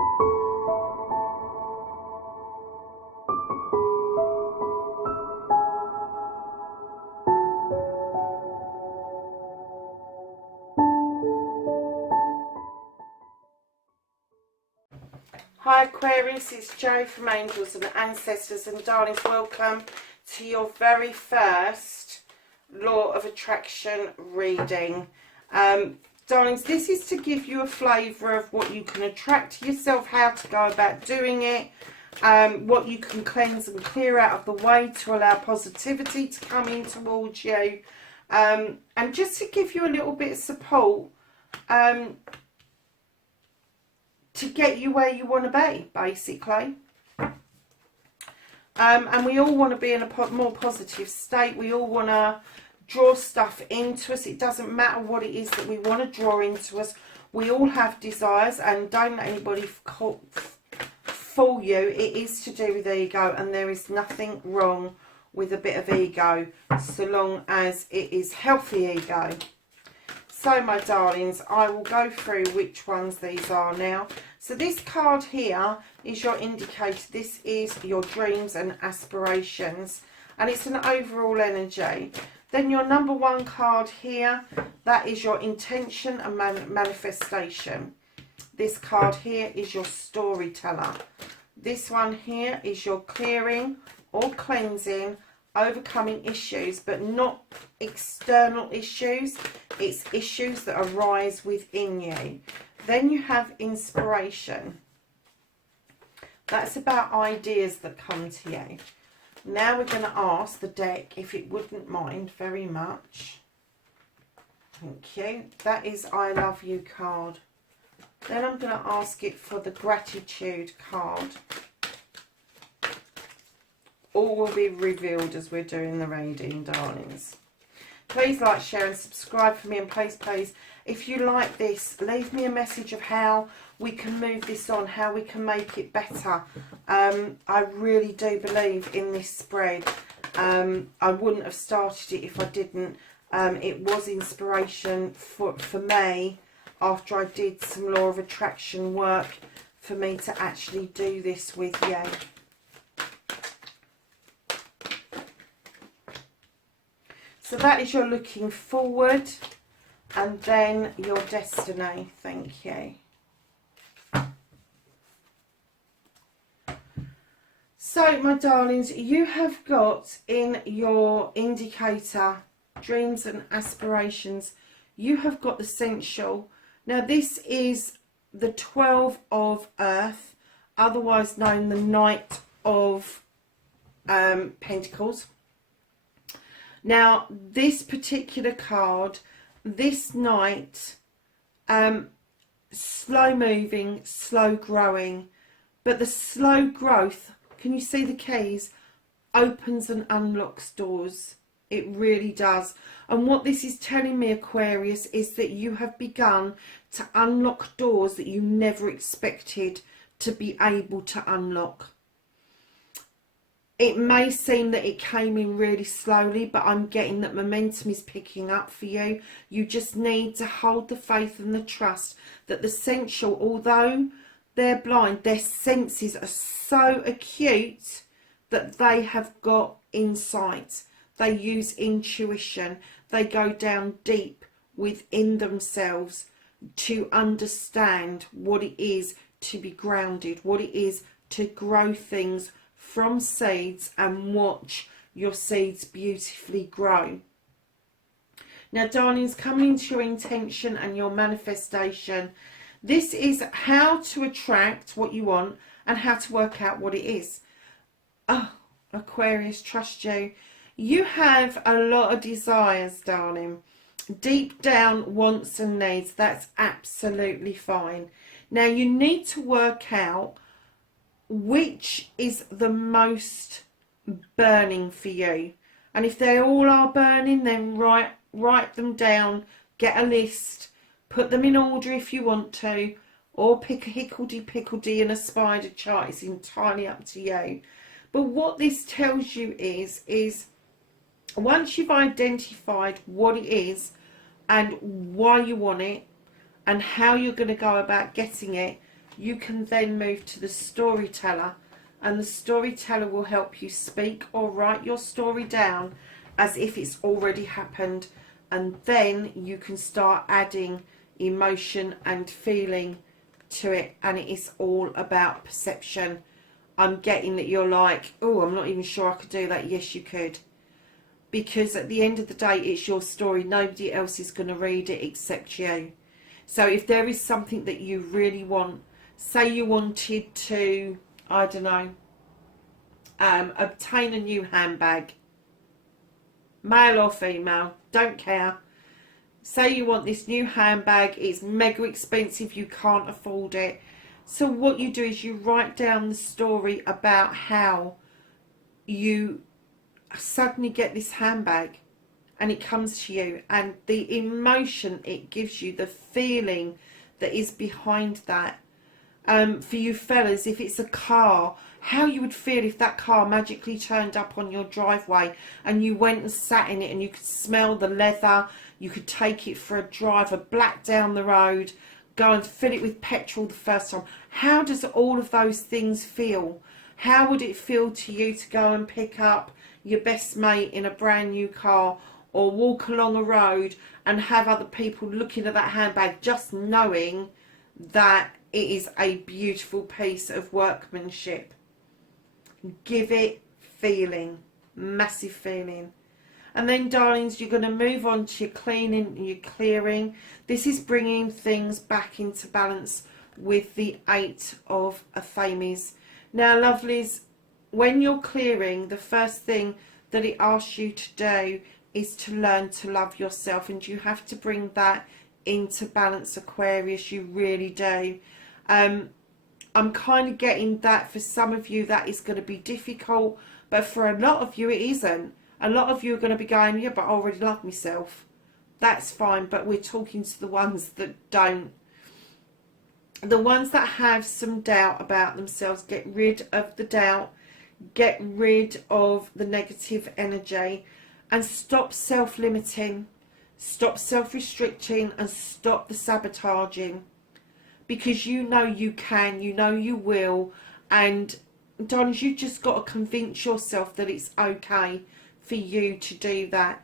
Hi Aquarius, it's Jo from Angels and Ancestors, and darlings, welcome to your very first Law of Attraction reading. Darlings, this is to give you a flavour of what you can attract to yourself, how to go about doing it, what you can cleanse and clear out of the way to allow positivity to come in towards you, and just to give you a little bit of support to get you where you want to be, basically. And we all want to be in a more positive state. We all want to draw stuff into us. It doesn't matter what it is that we want to draw into us. We all have desires, and don't let anybody fool you. It is to do with ego, and there is nothing wrong with a bit of ego, so long as it is healthy ego. So my darlings, I will go through which ones these are now. So this card here is your indicator. This is your dreams and aspirations, and it's an overall energy. Then your number one card here, that is your intention and manifestation. This card here is your storyteller. This one here is your clearing or cleansing, overcoming issues, but not external issues. It's issues that arise within you. Then you have inspiration. That's about ideas that come to you. Now we're going to ask the deck if it wouldn't mind very much. Thank you. That is I love you card. Then I'm going to ask it for the gratitude card. All will be revealed as we're doing the reading, darlings. Please like, share and subscribe for me, and please, if you like this, leave me a message of how we can move this on, how we can make it better. I really do believe in this spread. I wouldn't have started it if I didn't. It was inspiration for me after I did some Law of Attraction work for me to actually do this with you. So that is your looking forward, and then your destiny. Thank you. So, my darlings, you have got in your indicator, dreams and aspirations, you have got the essential. Now, this is the 12 of Earth, otherwise known the Knight of Pentacles. Now, this particular card, this Knight, slow moving, slow growing, but the slow growth, can you see the keys, opens and unlocks doors. It really does. And what this is telling me, Aquarius, is that you have begun to unlock doors that you never expected to be able to unlock. It may seem that it came in really slowly, but I'm getting that momentum is picking up for you. You just need to hold the faith and the trust that the sensual, although they're blind, their senses are so acute that they have got insight. They use intuition. They go down deep within themselves to understand what it is to be grounded, what it is to grow things from seeds and watch your seeds beautifully grow. Now, darlings, coming into your intention and your manifestation, this is how to attract what you want and how to work out what it is. Oh, Aquarius, trust you. You have a lot of desires, darling. Deep down wants and needs. That's absolutely fine. Now, you need to work out which is the most burning for you. And if they all are burning, then write them down, get a list, put them in order if you want to, or pick a hickledy-pickledy and a spider chart. It's entirely up to you. But what this tells you is once you've identified what it is and why you want it and how you're going to go about getting it, you can then move to the storyteller, and the storyteller will help you speak or write your story down as if it's already happened, and then you can start adding emotion and feeling to it, and it is all about perception. I'm getting that you're like, oh, I'm not even sure I could do that. Yes, you could. Because at the end of the day, it's your story. Nobody else is going to read it except you. So if there is something that you really want, say you wanted to, I don't know, obtain a new handbag, male or female, don't care. Say you want this new handbag, it's mega expensive, you can't afford it. So what you do is you write down the story about how you suddenly get this handbag and it comes to you, and the emotion it gives you, the feeling that is behind that. For you fellas, if it's a car, how you would feel if that car magically turned up on your driveway and you went and sat in it and you could smell the leather, you could take it for a drive, a black down the road, go and fill it with petrol the first time. How does all of those things feel? How would it feel to you to go and pick up your best mate in a brand new car, or walk along a road and have other people looking at that handbag, just knowing that it is a beautiful piece of workmanship? Give it feeling, massive feeling. And then, darlings, you're going to move on to your cleaning and your clearing. This is bringing things back into balance with the 8 of Aphames. Now, lovelies, when you're clearing, the first thing that it asks you to do is to learn to love yourself, and you have to bring that into balance, Aquarius. You really do. I'm kind of getting that for some of you that is going to be difficult, but for a lot of you it isn't. A lot of you are going to be going, yeah, but I already love myself. That's fine, but we're talking to the ones that don't. The ones that have some doubt about themselves, get rid of the doubt, get rid of the negative energy, and stop self-limiting, stop self-restricting, and stop the sabotaging. Because you know you can, you know you will, and darlings, you just got to convince yourself that it's okay for you to do that.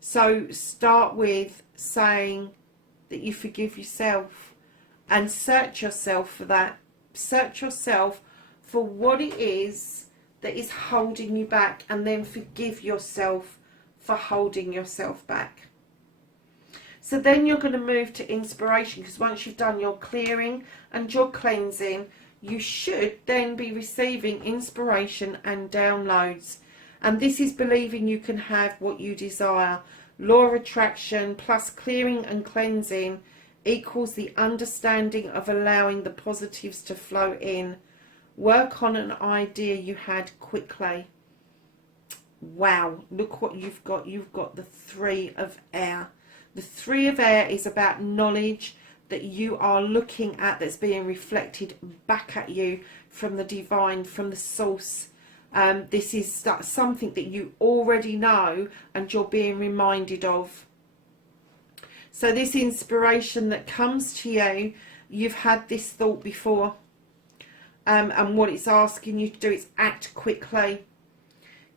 So start with saying that you forgive yourself, and search yourself for that. Search yourself for what it is that is holding you back, and then forgive yourself for holding yourself back. So then you're going to move to inspiration, because once you've done your clearing and your cleansing, you should then be receiving inspiration and downloads. And this is believing you can have what you desire. Law of attraction plus clearing and cleansing equals the understanding of allowing the positives to flow in. Work on an idea you had quickly. Wow, look what you've got. You've got the 3 of air. The 3 of air is about knowledge that you are looking at, that's being reflected back at you from the divine, from the source. This is something that you already know and you're being reminded of. So this inspiration that comes to you, you've had this thought before. And what it's asking you to do is act quickly.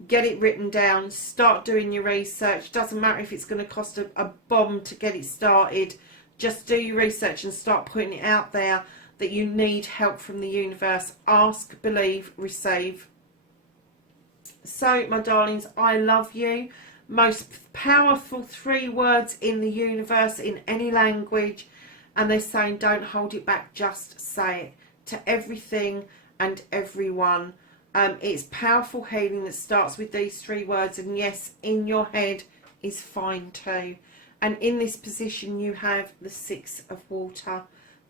Get it written down. Start doing your research. Doesn't matter if it's going to cost a bomb to get it started. Just do your research and start putting it out there that you need help from the universe. Ask, believe, receive. So, my darlings, I love you. Most powerful 3 words in the universe, in any language. And they're saying, don't hold it back, just say it to everything and everyone. It's powerful healing that starts with these 3 words, and yes, in your head is fine too. And in this position you have the 6 of water.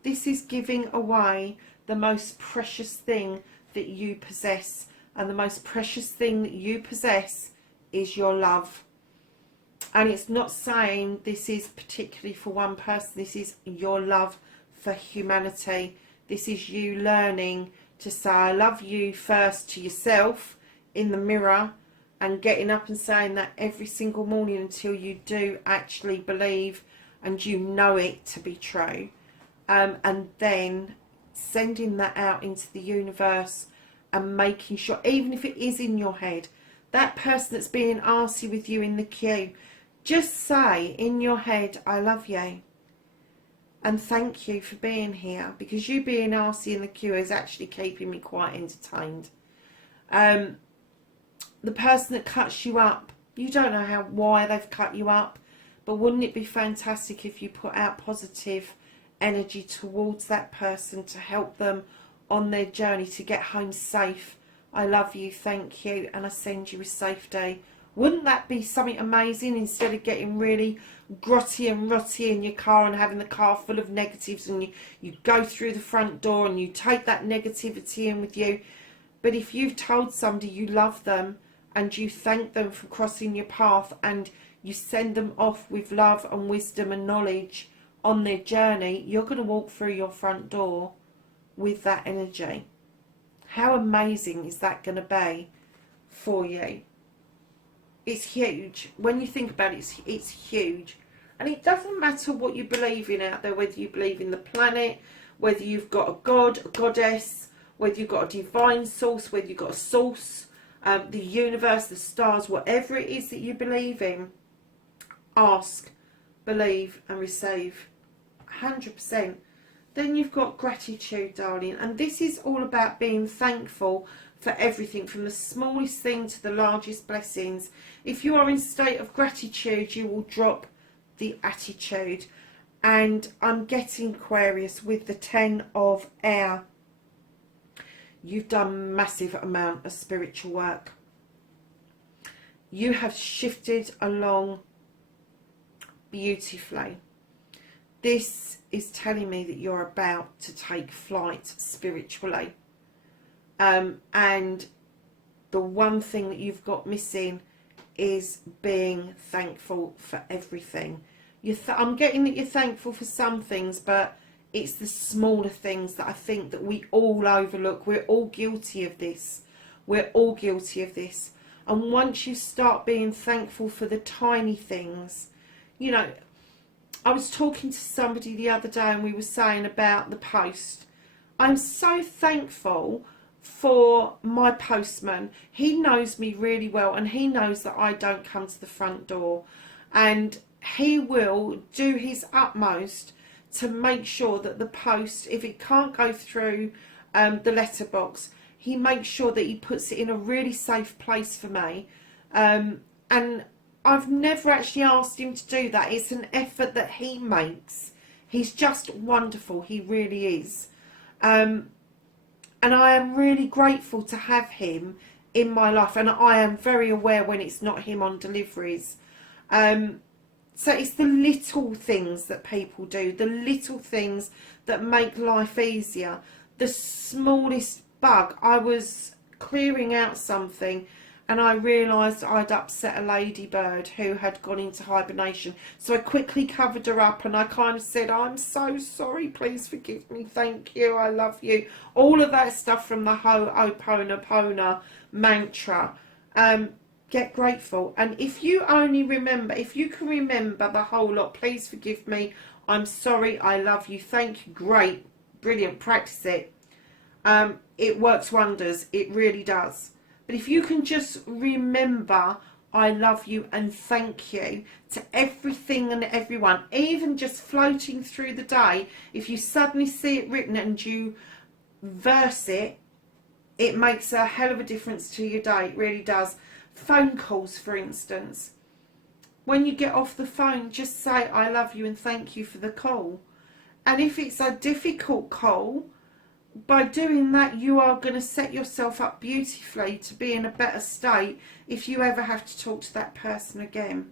This is giving away the most precious thing that you possess, and the most precious thing that you possess is your love. And it's not saying this is particularly for one person. This is your love for humanity. This is you learning to say I love you first to yourself in the mirror, and getting up and saying that every single morning until you do actually believe and you know it to be true. And then sending that out into the universe and making sure, even if it is in your head, that person that's being arsy with you in the queue, just say in your head, I love you and thank you for being here, because you being arsy in the queue is actually keeping me quite entertained. The person that cuts you up, you don't know why they've cut you up, but wouldn't it be fantastic if you put out positive energy towards that person to help them on their journey to get home safe? I love you, thank you, and I send you a safe day. Wouldn't that be something amazing, instead of getting really grotty and rotty in your car and having the car full of negatives, and you go through the front door and you take that negativity in with you? But if you've told somebody you love them and you thank them for crossing your path and you send them off with love and wisdom and knowledge on their journey, you're going to walk through your front door with that energy. How amazing is that going to be for you? It's huge. When you think about it, it's huge. And it doesn't matter what you believe in out there, whether you believe in the planet, whether you've got a god, a goddess, whether you've got a divine source, whether you've got a source, the universe, the stars, whatever it is that you believe in, ask, believe and receive 100%. Then you've got gratitude, darling, and this is all about being thankful for everything, from the smallest thing to the largest blessings. If you are in a state of gratitude, you will drop the attitude. And I'm getting, Aquarius, with the 10 of air, you've done massive amount of spiritual work. You have shifted along beautifully. This is telling me that you're about to take flight spiritually. And the one thing that you've got missing is being thankful for everything. I'm getting that you're thankful for some things, but it's the smaller things that I think that we all overlook. We're all guilty of this. We're all guilty of this. And once you start being thankful for the tiny things, you know, I was talking to somebody the other day and we were saying about the post. I'm so thankful for my postman. He knows me really well and he knows that I don't come to the front door, and he will do his utmost to make sure that the post, if it can't go through the letterbox, he makes sure that he puts it in a really safe place for me. And I've never actually asked him to do that. It's an effort that he makes. He's just wonderful. He really is. And I am really grateful to have him in my life. And I am very aware when it's not him on deliveries. So it's the little things that people do, the little things that make life easier. The smallest bug. I was clearing out something and I realised I'd upset a ladybird who had gone into hibernation. So I quickly covered her up and I kind of said, I'm so sorry, please forgive me, thank you, I love you. All of that stuff from the Ho'oponopono mantra. Get grateful. And if you only remember, if you can remember the whole lot, please forgive me, I'm sorry, I love you, thank you, great, brilliant, practice it. It works wonders, it really does. But if you can just remember I love you and thank you to everything and everyone, even just floating through the day, if you suddenly see it written and you verse it, it makes a hell of a difference to your day, it really does. Phone calls, for instance. When you get off the phone, just say I love you and thank you for the call. And if it's a difficult call, by doing that you are going to set yourself up beautifully to be in a better state if you ever have to talk to that person again.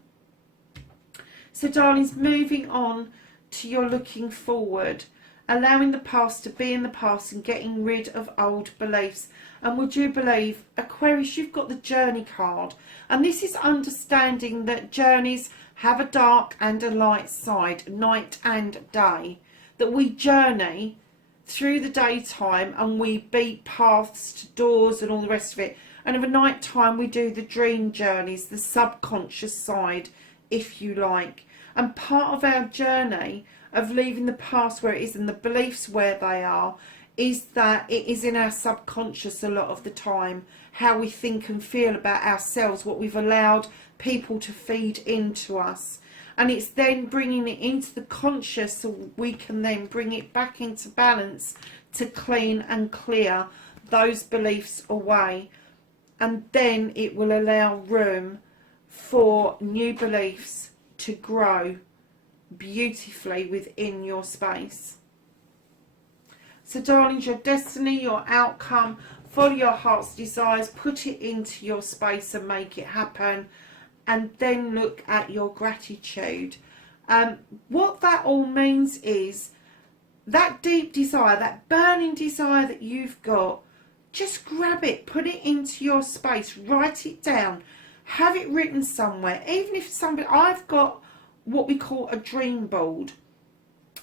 So darlings, moving on to your looking forward, allowing the past to be in the past and getting rid of old beliefs. And would you believe, Aquarius, you've got the journey card, and this is understanding that journeys have a dark and a light side, night and day, that we journey through the daytime and we beat paths to doors and all the rest of it, and of a night time we do the dream journeys, the subconscious side, if you like. And part of our journey of leaving the past where it is and the beliefs where they are is that it is in our subconscious a lot of the time, how we think and feel about ourselves, what we've allowed people to feed into us. And it's then bringing it into the conscious so we can then bring it back into balance to clean and clear those beliefs away. And then it will allow room for new beliefs to grow beautifully within your space. So darlings, your destiny, your outcome, follow your heart's desires, put it into your space and make it happen. And then look at your gratitude. What that all means is that deep desire, that burning desire that you've got, just grab it, put it into your space, write it down, have it written somewhere. Even if somebody, I've got what we call a dream board.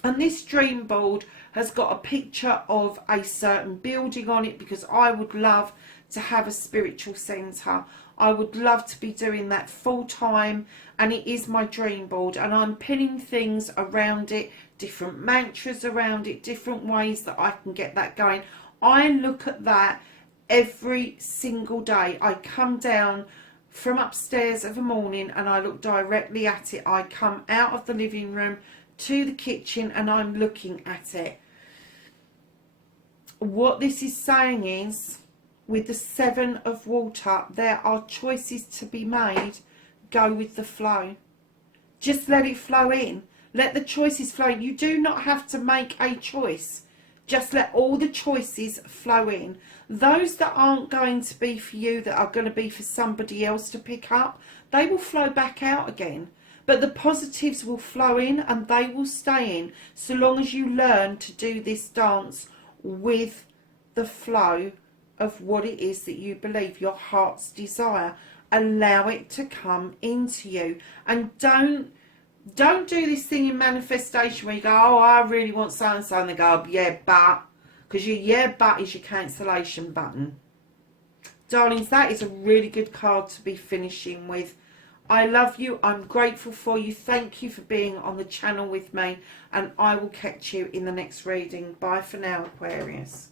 And this dream board has got a picture of a certain building on it, because I would love to have a spiritual centre. I would love to be doing that full time, and it is my dream board, and I'm pinning things around it, different mantras around it, different ways that I can get that going. I look at that every single day. I come down from upstairs of a morning and I look directly at it. I come out of the living room to the kitchen and I'm looking at it. What this is saying is, with the 7 of water, there are choices to be made. Go with the flow. Just let it flow in. Let the choices flow. You do not have to make a choice. Just let all the choices flow in. Those that aren't going to be for you, that are going to be for somebody else to pick up, they will flow back out again. But the positives will flow in and they will stay in, so long as you learn to do this dance with the flow of what it is that you believe, your heart's desire. Allow it to come into you. And don't do this thing in manifestation where you go, oh, I really want so and so, and they go, yeah, but, because your yeah, but is your cancellation button. Darlings, that is a really good card to be finishing with. I love you. I'm grateful for you. Thank you for being on the channel with me, and I will catch you in the next reading. Bye for now, Aquarius.